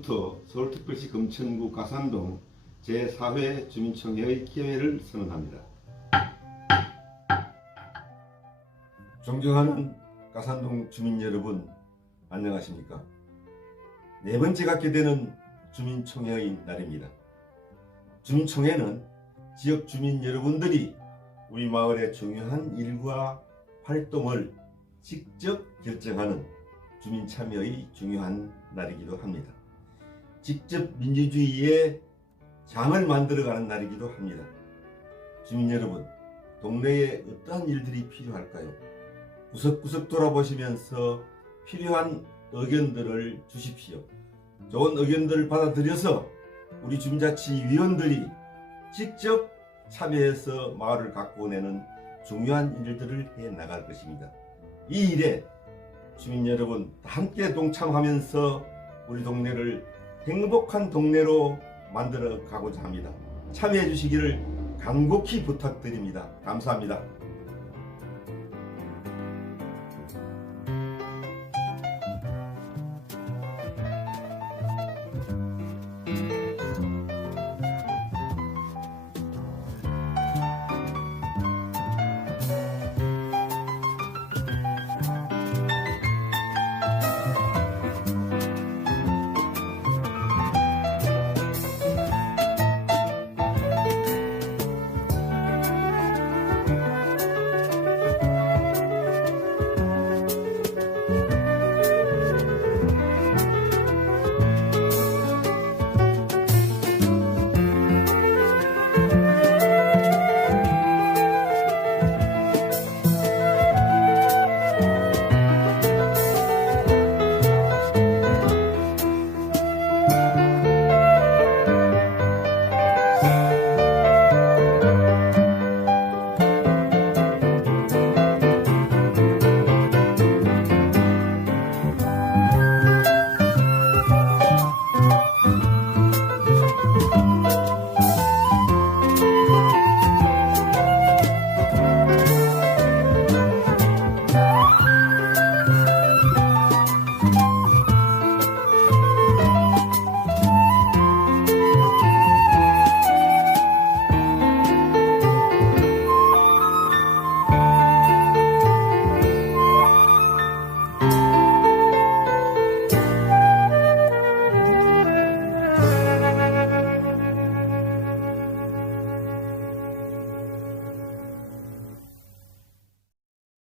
오늘부터 서울특별시 금천구 가산동 제4회 주민총회의 기회를 선언합니다. 존경하는 가산동 주민 여러분, 안녕하십니까? 네 번째 갖게 되는 주민총회의 날입니다. 주민총회는 지역 주민 여러분들이 우리 마을의 중요한 일과 활동을 직접 결정하는 주민 참여의 중요한 날이기도 합니다. 직접 민주주의의 장을 만들어가는 날이기도 합니다. 주민 여러분, 동네에 어떠한 일들이 필요할까요? 구석구석 돌아보시면서 필요한 의견들을 주십시오. 좋은 의견들을 받아들여서 우리 주민자치위원들이 직접 참여해서 마을을 가꾸어내는 중요한 일들을 해 나갈 것입니다. 이 일에 주민 여러분 다 함께 동참하면서 우리 동네를 행복한 동네로 만들어 가고자 합니다. 참여해 주시기를 간곡히 부탁드립니다. 감사합니다.